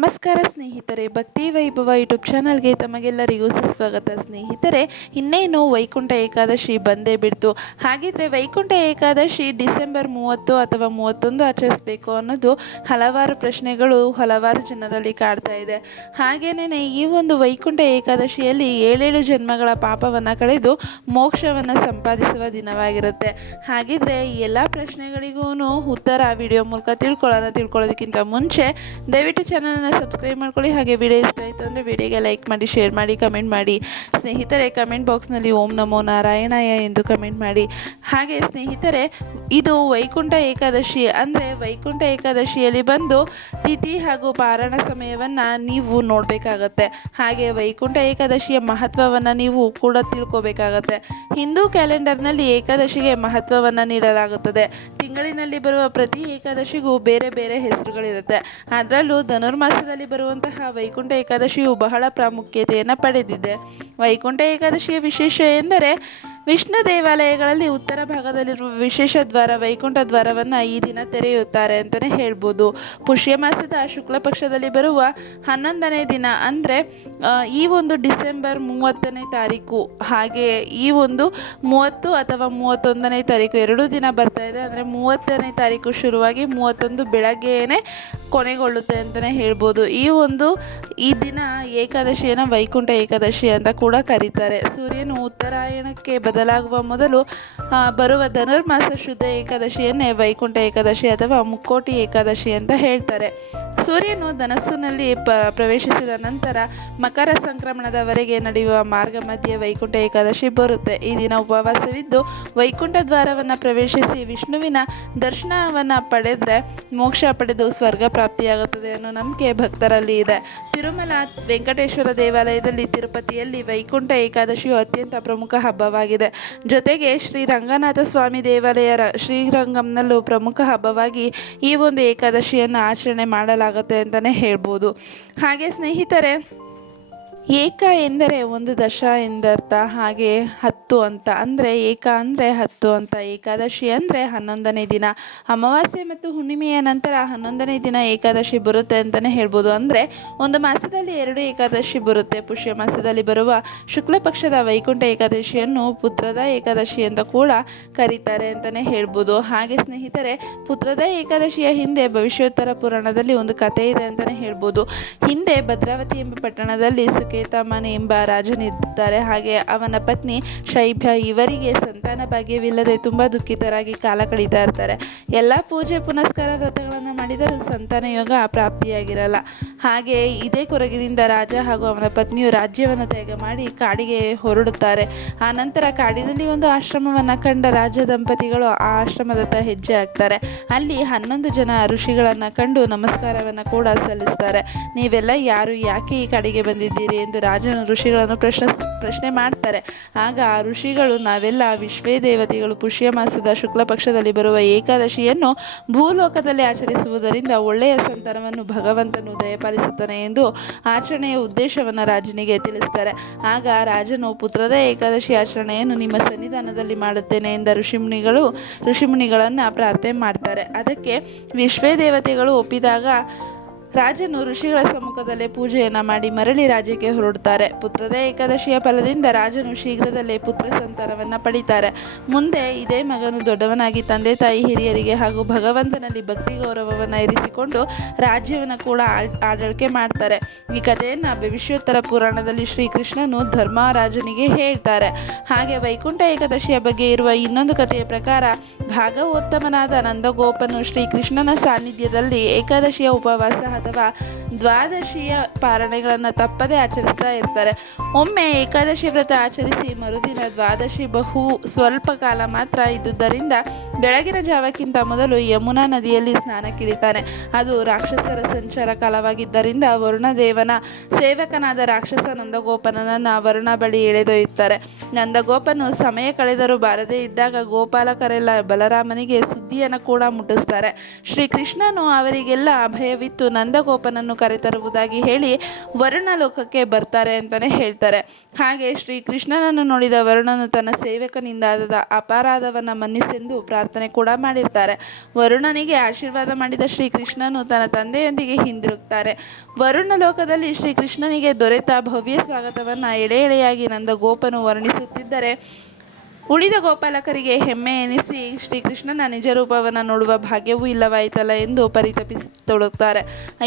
ನಮಸ್ಕಾರ ಸ್ನೇಹಿತರೆ, ಭಕ್ತಿ ವೈಭವ ಯೂಟ್ಯೂಬ್ ಚಾನಲ್ಗೆ ತಮಗೆಲ್ಲರಿಗೂ ಸುಸ್ವಾಗತ. ಸ್ನೇಹಿತರೆ, ಇನ್ನೇನು ವೈಕುಂಠ ಏಕಾದಶಿ ಬಂದೇ ಬಿಡ್ತು. ಹಾಗಿದ್ರೆ ವೈಕುಂಠ ಏಕಾದಶಿ ಡಿಸೆಂಬರ್ 30 ಅಥವಾ 31 ಆಚರಿಸಬೇಕು ಅನ್ನೋದು ಹಲವಾರು ಪ್ರಶ್ನೆಗಳು ಹಲವಾರು ಜನರಲ್ಲಿ ಕಾಡ್ತಾ ಇದೆ. ಹಾಗೇನೇ ಈ ಒಂದು ವೈಕುಂಠ ಏಕಾದಶಿಯಲ್ಲಿ 7 ಜನ್ಮಗಳ ಪಾಪವನ್ನು ಕಳೆದು ಮೋಕ್ಷವನ್ನು ಸಂಪಾದಿಸುವ ದಿನವಾಗಿರುತ್ತೆ. ಹಾಗಿದ್ರೆ ಈ ಎಲ್ಲ ಪ್ರಶ್ನೆಗಳಿಗೂ ಉತ್ತರ ವಿಡಿಯೋ ಮೂಲಕ ತಿಳ್ಕೊಳ್ಳೋದಕ್ಕಿಂತ ಮುಂಚೆ ದಯವಿಟ್ಟು ಚಾನಲ್ ಸಬ್ಸ್ಕ್ರೈಬ್ ಮಾಡ್ಕೊಳ್ಳಿ. ಹಾಗೆ ವಿಡಿಯೋ ಇಷ್ಟ ಆಯಿತು ಅಂದರೆ ವಿಡಿಯೋಗೆ ಲೈಕ್ ಮಾಡಿ, ಶೇರ್ ಮಾಡಿ, ಕಮೆಂಟ್ ಮಾಡಿ. ಸ್ನೇಹಿತರೆ, ಕಮೆಂಟ್ ಬಾಕ್ಸ್ನಲ್ಲಿ ಓಂ ನಮೋ ನಾರಾಯಣಾಯ ಎಂದು ಕಮೆಂಟ್ ಮಾಡಿ. ಹಾಗೆ ಸ್ನೇಹಿತರೆ, ಇದು ವೈಕುಂಠ ಏಕಾದಶಿ ಅಂದರೆ ವೈಕುಂಠ ಏಕಾದಶಿಯಲ್ಲಿ ಬಂದು ತಿಥಿ ಹಾಗೂ ಪಾರಾಯಣ ಸಮಯವನ್ನು ನೀವು ನೋಡಬೇಕಾಗತ್ತೆ. ಹಾಗೆ ವೈಕುಂಠ ಏಕಾದಶಿಯ ಮಹತ್ವವನ್ನು ನೀವು ಕೂಡ ತಿಳ್ಕೋಬೇಕಾಗತ್ತೆ. ಹಿಂದೂ ಕ್ಯಾಲೆಂಡರ್ನಲ್ಲಿ ಏಕಾದಶಿಗೆ ಮಹತ್ವವನ್ನು ನೀಡಲಾಗುತ್ತದೆ. ತಿಂಗಳಿನಲ್ಲಿ ಬರುವ ಪ್ರತಿ ಏಕಾದಶಿಗೂ ಬೇರೆ ಬೇರೆ ಹೆಸರುಗಳಿರುತ್ತೆ. ಅದರಲ್ಲೂ ಧನುರ್ಮಾಸದಲ್ಲಿ ಬರುವಂತಹ ವೈಕುಂಠ ಏಕಾದಶಿಯು ಬಹಳ ಪ್ರಾಮುಖ್ಯತೆಯನ್ನು ಪಡೆದಿದೆ. ವೈಕುಂಠ ಏಕಾದಶಿಯ ವಿಶೇಷ ಎಂದರೆ ವಿಷ್ಣು ದೇವಾಲಯಗಳಲ್ಲಿ ಉತ್ತರ ಭಾಗದಲ್ಲಿರುವ ವಿಶೇಷ ದ್ವಾರ ವೈಕುಂಠ ದ್ವಾರವನ್ನು ಈ ದಿನ ತೆರೆಯುತ್ತಾರೆ ಅಂತಲೇ ಹೇಳ್ಬೋದು. ಪುಷ್ಯ ಮಾಸದ ಶುಕ್ಲ ಪಕ್ಷದಲ್ಲಿ ಬರುವ 11ನೇ ದಿನ ಅಂದರೆ ಈ ಒಂದು ಡಿಸೆಂಬರ್ 30ನೇ ತಾರೀಕು, ಹಾಗೆ ಈ ಒಂದು 30 ಅಥವಾ 31ನೇ ತಾರೀಕು 2 ದಿನ ಬರ್ತಾ ಇದೆ. ಅಂದರೆ 30ನೇ ತಾರೀಕು ಶುರುವಾಗಿ 31 ಬೆಳಗ್ಗೆಯೇ ಕೊನೆಗೊಳ್ಳುತ್ತೆ ಅಂತಲೇ ಹೇಳ್ಬೋದು. ಈ ದಿನ ಏಕಾದಶಿಯನ್ನು ವೈಕುಂಠ ಏಕಾದಶಿ ಅಂತ ಕೂಡ ಕರೀತಾರೆ. ಸೂರ್ಯನು ಉತ್ತರಾಯಣಕ್ಕೆ ಬದಲಾಗುವ ಮೊದಲು ಬರುವ ಧನುರ್ಮಾಸ ಶುದ್ಧ ಏಕಾದಶಿಯನ್ನೇ ವೈಕುಂಠ ಏಕಾದಶಿ ಅಥವಾ ಮುಕ್ಕೋಟಿ ಏಕಾದಶಿ ಅಂತ ಹೇಳ್ತಾರೆ. ಸೂರ್ಯನು ಧನಸ್ಸಿನಲ್ಲಿ ಪ್ರವೇಶಿಸಿದ ನಂತರ ಮಕರ ಸಂಕ್ರಮಣದವರೆಗೆ ನಡೆಯುವ ಮಾರ್ಗ ಮಧ್ಯೆ ವೈಕುಂಠ ಏಕಾದಶಿ ಬರುತ್ತೆ. ಈ ದಿನ ಉಪವಾಸವಿದ್ದು ವೈಕುಂಠ ದ್ವಾರವನ್ನು ಪ್ರವೇಶಿಸಿ ವಿಷ್ಣುವಿನ ದರ್ಶನವನ್ನು ಪಡೆದರೆ ಮೋಕ್ಷ ಪಡೆದು ಸ್ವರ್ಗ ಪ್ರಾಪ್ತಿಯಾಗುತ್ತದೆ ಅನ್ನೋ ನಂಬಿಕೆ ಭಕ್ತರಲ್ಲಿ ಇದೆ. ತಿರುಮಲ ವೆಂಕಟೇಶ್ವರ ದೇವಾಲಯದಲ್ಲಿ ತಿರುಪತಿಯಲ್ಲಿ ವೈಕುಂಠ ಏಕಾದಶಿಯು ಅತ್ಯಂತ ಪ್ರಮುಖ ಹಬ್ಬವಾಗಿದೆ. ಜೊತೆಗೆ ಶ್ರೀ ರಂಗನಾಥ ಸ್ವಾಮಿ ದೇವಾಲಯ ಶ್ರೀರಂಗಂನಲ್ಲೂ ಪ್ರಮುಖ ಹಬ್ಬವಾಗಿ ಈ ಒಂದು ಏಕಾದಶಿಯನ್ನು ಆಚರಣೆ ಮಾಡಲಾಗುತ್ತೆ ಅಂತಲೇ ಹೇಳ್ಬೋದು. ಹಾಗೆ ಸ್ನೇಹಿತರೆ, ಏಕ ಎಂದರೆ ಒಂದು ದಶ ಎಂದರ್ಥ. ಹಾಗೆ 10 ಅಂತ ಅಂದರೆ ಏಕ ಅಂದರೆ 10 ಅಂತ. ಏಕಾದಶಿ ಅಂದರೆ 11ನೇ ದಿನ. ಅಮಾವಾಸ್ಯೆ ಮತ್ತು ಹುಣ್ಣಿಮೆಯ ನಂತರ 11ನೇ ದಿನ ಏಕಾದಶಿ ಬರುತ್ತೆ ಅಂತಲೇ ಹೇಳ್ಬೋದು. ಅಂದರೆ ಒಂದು ಮಾಸದಲ್ಲಿ 2 ಏಕಾದಶಿ ಬರುತ್ತೆ. ಪುಷ್ಯ ಮಾಸದಲ್ಲಿ ಬರುವ ಶುಕ್ಲ ಪಕ್ಷದ ವೈಕುಂಠ ಏಕಾದಶಿಯನ್ನು ಪುತ್ರದ ಏಕಾದಶಿ ಅಂತ ಕೂಡ ಕರೀತಾರೆ ಅಂತಲೇ ಹೇಳ್ಬೋದು. ಹಾಗೆ ಸ್ನೇಹಿತರೆ, ಪುತ್ರದ ಏಕಾದಶಿಯ ಹಿಂದೆ ಭವಿಷ್ಯೋತ್ತರ ಪುರಾಣದಲ್ಲಿ ಒಂದು ಕಥೆ ಇದೆ ಅಂತಲೇ ಹೇಳ್ಬೋದು. ಹಿಂದೆ ಭದ್ರಾವತಿ ಎಂಬ ಪಟ್ಟಣದಲ್ಲಿ ಕೇತಮನೆ ಎಂಬ ರಾಜನಿದ್ದಾರೆ. ಹಾಗೆ ಅವನ ಪತ್ನಿ ಶೈಬ್ಯ. ಇವರಿಗೆ ಸಂತಾನ ಭಾಗ್ಯವಿಲ್ಲದೆ ತುಂಬ ದುಃಖಿತರಾಗಿ ಕಾಲ ಕಳೀತಾ ಇರ್ತಾರೆ. ಎಲ್ಲ ಪೂಜೆ ಪುನಸ್ಕಾರ ವ್ರತಗಳನ್ನು ಮಾಡಿದರೂ ಸಂತಾನ ಯೋಗ ಪ್ರಾಪ್ತಿಯಾಗಿರಲ್ಲ. ಹಾಗೆ ಇದೇ ಕೊರಗಿನಿಂದ ರಾಜ ಹಾಗೂ ಅವನ ಪತ್ನಿಯು ರಾಜ್ಯವನ್ನು ತ್ಯಾಗ ಮಾಡಿ ಕಾಡಿಗೆ ಹೊರಡುತ್ತಾರೆ. ಆ ನಂತರ ಕಾಡಿನಲ್ಲಿ ಒಂದು ಆಶ್ರಮವನ್ನು ಕಂಡ ರಾಜ ದಂಪತಿಗಳು ಆ ಆಶ್ರಮದತ್ತ ಹೆಜ್ಜೆ ಹಾಕ್ತಾರೆ. ಅಲ್ಲಿ 11 ಜನ ಋಷಿಗಳನ್ನು ಕಂಡು ನಮಸ್ಕಾರವನ್ನು ಕೂಡ ಸಲ್ಲಿಸ್ತಾರೆ. ನೀವೆಲ್ಲ ಯಾರು, ಯಾಕೆ ಈ ಕಾಡಿಗೆ ಬಂದಿದ್ದೀರಿ ಎಂದು ರಾಜನು ಋಷಿಗಳನ್ನು ಪ್ರಶ್ನೆ ಮಾಡ್ತಾರೆ. ಆಗ ಆ ಋಷಿಗಳು, ನಾವೆಲ್ಲ ವಿಶ್ವೇ ದೇವತೆಗಳು ಪುಷ್ಯ ಮಾಸದ ಶುಕ್ಲ ಪಕ್ಷದಲ್ಲಿ ಬರುವ ಏಕಾದಶಿಯನ್ನು ಭೂಲೋಕದಲ್ಲಿ ಆಚರಿಸುವುದರಿಂದ ಒಳ್ಳೆಯ ಸಂತಾನವನ್ನು ಭಗವಂತನು ದಯಪಾಲಿಸುತ್ತಾನೆ ಎಂದು ಆಚರಣೆಯ ಉದ್ದೇಶವನ್ನು ರಾಜನಿಗೆ ತಿಳಿಸ್ತಾರೆ. ಆಗ ರಾಜನು ಪುತ್ರದ ಏಕಾದಶಿ ಆಚರಣೆಯನ್ನು ನಿಮ್ಮ ಸನ್ನಿಧಾನದಲ್ಲಿ ಮಾಡುತ್ತೇನೆ ಎಂದ ಋಷಿಮುನಿಗಳನ್ನು ಪ್ರಾರ್ಥನೆ ಮಾಡ್ತಾರೆ. ಅದಕ್ಕೆ ವಿಶ್ವೇ ದೇವತೆಗಳು ಒಪ್ಪಿದಾಗ ರಾಜನು ಋಷಿಗಳ ಸಮ್ಮುಖದಲ್ಲೇ ಪೂಜೆಯನ್ನು ಮಾಡಿ ಮರಳಿ ರಾಜ್ಯಕ್ಕೆ ಹೊರಡುತ್ತಾರೆ. ಪುತ್ರದ ಏಕಾದಶಿಯ ಫಲದಿಂದ ರಾಜನು ಶೀಘ್ರದಲ್ಲೇ ಪುತ್ರ ಸಂತಾನವನ್ನು ಪಡೀತಾರೆ. ಮುಂದೆ ಇದೇ ಮಗನು ದೊಡ್ಡವನಾಗಿ ತಂದೆ ತಾಯಿ ಹಿರಿಯರಿಗೆ ಹಾಗೂ ಭಗವಂತನಲ್ಲಿ ಭಕ್ತಿ ಗೌರವವನ್ನು ಇರಿಸಿಕೊಂಡು ರಾಜ್ಯವನ್ನು ಕೂಡ ಆಳ್ವಿಕೆ ಮಾಡ್ತಾರೆ. ಈ ಕಥೆಯನ್ನು ಭವಿಷ್ಯೋತ್ತರ ಪುರಾಣದಲ್ಲಿ ಶ್ರೀಕೃಷ್ಣನು ಧರ್ಮರಾಜನಿಗೆ ಹೇಳ್ತಾರೆ. ಹಾಗೆ ವೈಕುಂಠ ಏಕಾದಶಿಯ ಬಗ್ಗೆ ಇರುವ ಇನ್ನೊಂದು ಕಥೆಯ ಪ್ರಕಾರ ಭಾಗವೋತ್ತಮನಾದ ನಂದಗೋಪನು ಶ್ರೀಕೃಷ್ಣನ ಸಾನ್ನಿಧ್ಯದಲ್ಲಿ ಏಕಾದಶಿಯ ಉಪವಾಸ ಅಥವಾ ದ್ವಾದಶಿಯ ಪಾರಣೆಗಳನ್ನು ತಪ್ಪದೇ ಆಚರಿಸ್ತಾ ಇರ್ತಾರೆ. ಒಮ್ಮೆ ಏಕಾದಶಿ ವ್ರತ ಆಚರಿಸಿ ಮರುದಿನ ದ್ವಾದಶಿ ಸ್ವಲ್ಪ ಕಾಲ ಮಾತ್ರ ಇದ್ದುದರಿಂದ ಬೆಳಗಿನ ಜಾವಕ್ಕಿಂತ ಮೊದಲು ಯಮುನಾ ನದಿಯಲ್ಲಿ ಸ್ನಾನಕ್ಕಿಳಿತಾನೆ. ಅದು ರಾಕ್ಷಸರ ಸಂಚಾರ ಕಾಲವಾಗಿದ್ದರಿಂದ ವರುಣದೇವನ ಸೇವಕನಾದ ರಾಕ್ಷಸ ನಂದಗೋಪನನ್ನು ವರುಣ ಬಳಿ ಎಳೆದೊಯ್ಯುತ್ತಾರೆ. ನಂದಗೋಪನು ಸಮಯ ಕಳೆದರೂ ಬಾರದೇ ಇದ್ದಾಗ ಗೋಪಾಲಕರೆಲ್ಲ ಬಲರಾಮನಿಗೆ ಸುದ್ದಿಯನ್ನು ಕೂಡ ಮುಟ್ಟಿಸ್ತಾರೆ. ಶ್ರೀಕೃಷ್ಣನು ಅವರಿಗೆಲ್ಲ ಅಭಯವಿತ್ತು ನಂದಗೋಪನನ್ನು ಕರೆತರುವುದಾಗಿ ಹೇಳಿ ವರುಣ ಲೋಕಕ್ಕೆ ಬರ್ತಾರೆ ಅಂತಲೇ ಹೇಳ್ತಾರೆ. ಹಾಗೆ ಶ್ರೀಕೃಷ್ಣನನ್ನು ನೋಡಿದ ವರುಣನು ತನ್ನ ಸೇವಕನಿಂದಾದ ಅಪರಾಧವನ್ನು ಮನ್ನಿಸೆಂದು ಪ್ರಾರ್ಥನೆ ಪ್ರಾರ್ಥನೆ ಕೂಡ ಮಾಡಿರ್ತಾರೆ. ವರುಣನಿಗೆ ಆಶೀರ್ವಾದ ಮಾಡಿದ ಶ್ರೀಕೃಷ್ಣನು ತನ್ನ ತಂದೆಯೊಂದಿಗೆ ಹಿಂದಿರುಗ್ತಾರೆ. ವರುಣ ಲೋಕದಲ್ಲಿ ಶ್ರೀಕೃಷ್ಣನಿಗೆ ದೊರೆತ ಭವ್ಯ ಸ್ವಾಗತವನ್ನು ಎಳೆ ಎಳೆಯಾಗಿ ನಂದಗೋಪನು ವರ್ಣಿಸುತ್ತಿದ್ದರೆ, ಉಳಿದ ಗೋಪಾಲಕರಿಗೆ ಹೆಮ್ಮೆ ಎನಿಸಿ ಶ್ರೀಕೃಷ್ಣನ ನಿಜ ರೂಪವನ್ನು ನೋಡುವ ಭಾಗ್ಯವೂ ಇಲ್ಲವಾಯಿತಲ್ಲ ಎಂದು ಪರಿತಪಿಸತೊಡಗುತ್ತಾರೆ.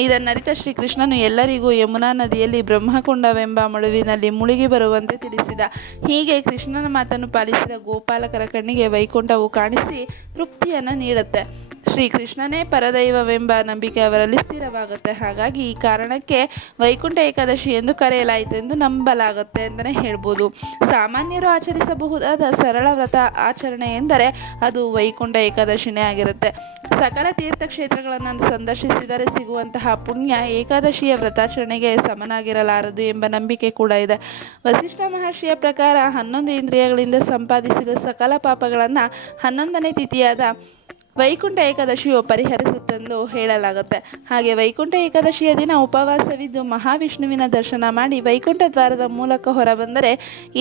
ಇದನ್ನರಿತ ಶ್ರೀಕೃಷ್ಣನು ಎಲ್ಲರಿಗೂ ಯಮುನಾ ನದಿಯಲ್ಲಿ ಬ್ರಹ್ಮಕುಂಡವೆಂಬ ಮಡುವಿನಲ್ಲಿ ಮುಳುಗಿ ಬರುವಂತೆ ತಿಳಿಸಿದ. ಹೀಗೆ ಕೃಷ್ಣನ ಮಾತನ್ನು ಪಾಲಿಸಿದ ಗೋಪಾಲಕರ ಕಣ್ಣಿಗೆ ವೈಕುಂಠವು ಕಾಣಿಸಿ ತೃಪ್ತಿಯನ್ನು ನೀಡುತ್ತೆ. ಶ್ರೀಕೃಷ್ಣನೇ ಪರದೈವವೆಂಬ ನಂಬಿಕೆ ಅವರಲ್ಲಿ ಸ್ಥಿರವಾಗುತ್ತೆ. ಹಾಗಾಗಿ ಈ ಕಾರಣಕ್ಕೆ ವೈಕುಂಠ ಏಕಾದಶಿ ಎಂದು ಕರೆಯಲಾಯಿತು ಎಂದು ನಂಬಲಾಗುತ್ತೆ ಅಂತಲೇ ಹೇಳ್ಬೋದು. ಸಾಮಾನ್ಯರು ಆಚರಿಸಬಹುದಾದ ಸರಳ ವ್ರತ ಆಚರಣೆ ಎಂದರೆ ಅದು ವೈಕುಂಠ ಏಕಾದಶಿನೇ ಆಗಿರುತ್ತೆ. ಸಕಲ ತೀರ್ಥಕ್ಷೇತ್ರಗಳನ್ನು ಸಂದರ್ಶಿಸಿದರೆ ಸಿಗುವಂತಹ ಪುಣ್ಯ ಏಕಾದಶಿಯ ವ್ರತಾಚರಣೆಗೆ ಸಮನಾಗಿರಲಾರದು ಎಂಬ ನಂಬಿಕೆ ಕೂಡ ಇದೆ. ವಸಿಷ್ಠ ಮಹರ್ಷಿಯ ಪ್ರಕಾರ 11 ಇಂದ್ರಿಯಗಳಿಂದ ಸಂಪಾದಿಸಿದ ಸಕಲ ಪಾಪಗಳನ್ನು 11ನೇ ತಿಥಿಯಾದ ವೈಕುಂಠ ಏಕಾದಶಿಯು ಪರಿಹರಿಸುತ್ತೆಂದು ಹೇಳಲಾಗುತ್ತೆ. ಹಾಗೆ ವೈಕುಂಠ ಏಕಾದಶಿಯ ದಿನ ಉಪವಾಸವಿದ್ದು ಮಹಾವಿಷ್ಣುವಿನ ದರ್ಶನ ಮಾಡಿ ವೈಕುಂಠ ದ್ವಾರದ ಮೂಲಕ ಹೊರಬಂದರೆ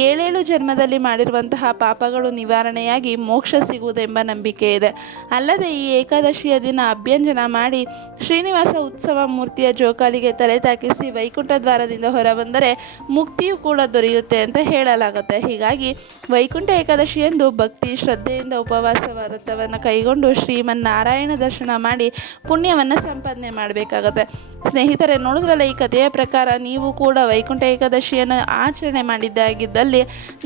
7 ಜನ್ಮದಲ್ಲಿ ಮಾಡಿರುವಂತಹ ಪಾಪಗಳು ನಿವಾರಣೆಯಾಗಿ ಮೋಕ್ಷ ಸಿಗುವುದೆಂಬ ನಂಬಿಕೆ ಇದೆ. ಅಲ್ಲದೆ ಈ ಏಕಾದಶಿಯ ದಿನ ಅಭ್ಯಂಜನ ಮಾಡಿ ಶ್ರೀನಿವಾಸ ಉತ್ಸವ ಮೂರ್ತಿಯ ಜೋಕಾಲಿಗೆ ತಲೆ ತಾಕಿಸಿ ವೈಕುಂಠ ದ್ವಾರದಿಂದ ಹೊರಬಂದರೆ ಮುಕ್ತಿಯೂ ಕೂಡ ದೊರೆಯುತ್ತೆ ಅಂತ ಹೇಳಲಾಗುತ್ತೆ. ಹೀಗಾಗಿ ವೈಕುಂಠ ಏಕಾದಶಿಯಂದು ಭಕ್ತಿ ಶ್ರದ್ಧೆಯಿಂದ ಉಪವಾಸ ವ್ರತವನ್ನು ಕೈಗೊಂಡು ಶ್ರೀಮನ್ನಾರಾಯಣ ದರ್ಶನ ಮಾಡಿ ಪುಣ್ಯವನ್ನು ಸಂಪಾದನೆ ಮಾಡಬೇಕಾಗತ್ತೆ. ಸ್ನೇಹಿತರೆ, ನೋಡಿದ್ರಲ್ಲ ಈ ಕಥೆಯ ಪ್ರಕಾರ ನೀವು ಕೂಡ ವೈಕುಂಠ ಏಕಾದಶಿಯನ್ನು ಆಚರಣೆ ಮಾಡಿದ್ದಾಗಿದ್ದಲ್ಲಿ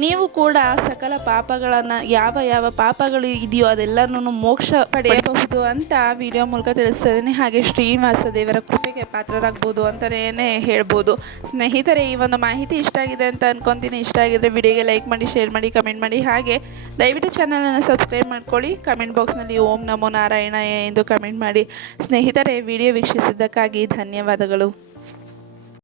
ನೀವು ಕೂಡ ಸಕಲ ಪಾಪಗಳನ್ನು ಯಾವ ಪಾಪಗಳು ಇದೆಯೋ ಅದೆಲ್ಲನೂ ಮೋಕ್ಷ ಪಡೆಯಬಹುದು ಅಂತ ವಿಡಿಯೋ ಮೂಲಕ ತಿಳಿಸ್ತಾ ಇದ್ದೀನಿ. ಹಾಗೆ ಶ್ರೀನಿವಾಸ ದೇವರ ಕೃಪೆಗೆ ಪಾತ್ರರಾಗ್ಬೋದು ಅಂತಲೇ ಹೇಳ್ಬೋದು. ಸ್ನೇಹಿತರೆ, ಈ ಒಂದು ಮಾಹಿತಿ ಇಷ್ಟ ಆಗಿದೆ ಅಂತ ಅನ್ಕೊತೀನಿ. ಇಷ್ಟ ಆಗಿದ್ರೆ ವಿಡಿಯೋಗೆ ಲೈಕ್ ಮಾಡಿ, ಶೇರ್ ಮಾಡಿ, ಕಮೆಂಟ್ ಮಾಡಿ. ಹಾಗೆ ದಯವಿಟ್ಟು ಚಾನಲನ್ನು ಸಬ್ಸ್ಕ್ರೈಬ್ ಮಾಡ್ಕೊಳ್ಳಿ. ಕಮೆಂಟ್ ಬಾಕ್ಸ್ನಲ್ಲಿ ಓಂ ನಮೋ ನಾರಾಯಣ ಎಂದು ಕಮೆಂಟ್ ಮಾಡಿ. ಸ್ನೇಹಿತರೆ, ವಿಡಿಯೋ ವೀಕ್ಷಿಸಿದ್ದಕ್ಕಾಗಿ ಧನ್ಯವಾದಗಳು.